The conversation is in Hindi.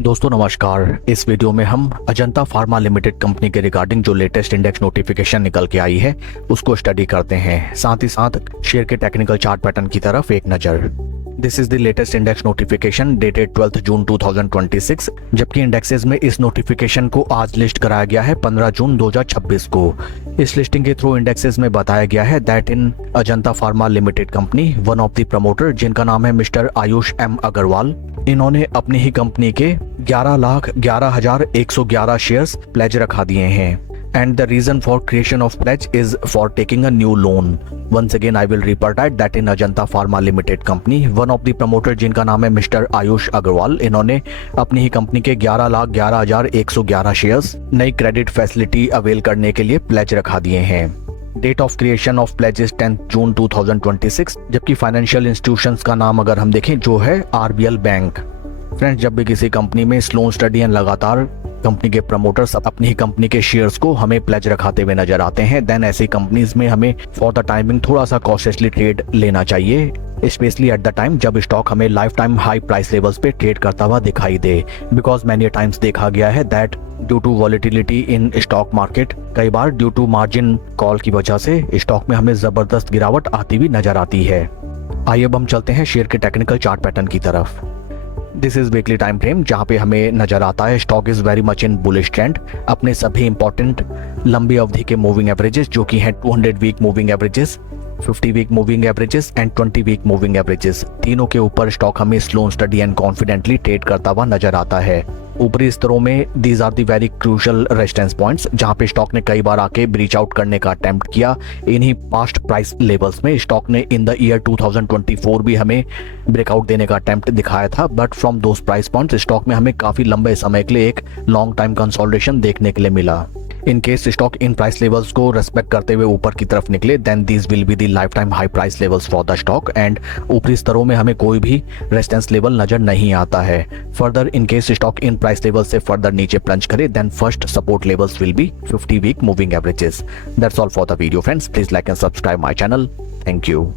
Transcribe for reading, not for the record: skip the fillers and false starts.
दोस्तों नमस्कार। इस वीडियो में हम अजंता फार्मा लिमिटेड कंपनी के रिगार्डिंग जो लेटेस्ट इंडेक्स नोटिफिकेशन निकल के आई है उसको स्टडी करते हैं, साथ ही साथ शेयर के टेक्निकल चार्ट पैटर्न की तरफ एक नज़र। This is the latest index notification dated 12 जून 2026, जबकि इंडेक्सेस में इस नोटिफिकेशन को आज लिस्ट कराया गया है 15 जून 2026 को। इस लिस्टिंग के थ्रू इंडेक्सेस में बताया गया है that in Ajanta pharma limited company one of the promoter जिनका नाम है मिस्टर आयुष एम अग्रवाल, इन्होंने अपनी ही कंपनी के 11,11,111 शेयर्स प्लेज रखा दिए हैं। And the reason for creation of pledge is for taking a new loan. Once again, I will repeat that in Ajanta Pharma Limited Company, one of the promoter जिनका नाम है मिस्टर आयुष अग्रवाल, इन्होंने अपनी ही कंपनी के 11,11,111 शेयर्स नई क्रेडिट फैसिलिटी अवेल करने के लिए प्लेज रखा दिए हैं। Date of creation of pledge is 10 June 2026, जबकि फाइनेंशियल इंस्टीट्यूशंस का नाम अगर हम देखें जो है आरबीएल बैंक। फ्रेंड्स, जब भी किसी कंपनी में स्लो स्टडी एंड लगातार कंपनी के प्रमोटर्स अपनी ही कंपनी के शेयर्स को हमें प्लेज रखाते हुए नजर आते हैं, देन ऐसी कंपनीज में हमें फॉर द टाइमिंग थोड़ा सा कॉशियसली ट्रेड लेना चाहिए, स्पेशली एट द टाइम जब स्टॉक हमें life time high price levels पे ट्रेड करता हुआ दिखाई दे। बिकॉज मैनी टाइम्स देखा गया है that due to volatility in stock market, कई बार ड्यू टू मार्जिन कॉल की वजह से स्टॉक में हमें जबरदस्त गिरावट आती हुई नजर आती है। आइए अब हम चलते हैं शेयर के टेक्निकल चार्ट पैटर्न की तरफ। This is weekly time frame जहां पे हमें नजर आता है stock is very much in bullish trend. अपने सभी इंपॉर्टेंट लंबी अवधि के मूविंग एवरेजेस जो कि हैं 200 week moving averages, 50 week moving averages and 20 week moving averages, तीनों के ऊपर स्टॉक हमें slow study and confidently trade करता हुआ नजर आता है। ऊपरी स्तरों में these are the very crucial resistance points जहां पे स्टॉक ने कई बार आके ब्रीच आउट करने का अटेम्प्ट किया। इन्हीं पास्ट प्राइस लेवल्स में स्टॉक ने इन द ईयर 2024 भी हमें ब्रेकआउट देने का अटेम्प्ट दिखाया था, but from those price points stock में हमें काफी लंबे समय के लिए एक लॉन्ग टाइम कंसोलिडेशन देखने के लिए मिला। In case stock in price levels को रेस्पेक्ट करते हुए ऊपर की तरफ निकले then these will be the life time high price levels for the stock and ऊपरी स्तरों में हमें कोई भी रेजिस्टेंस लेवल नजर नहीं आता है। Further in case stock in price level से फर्दर नीचे प्लंज करे then first support levels will be 50 week moving averages. That's all for the video friends, please like and subscribe my channel. Thank you.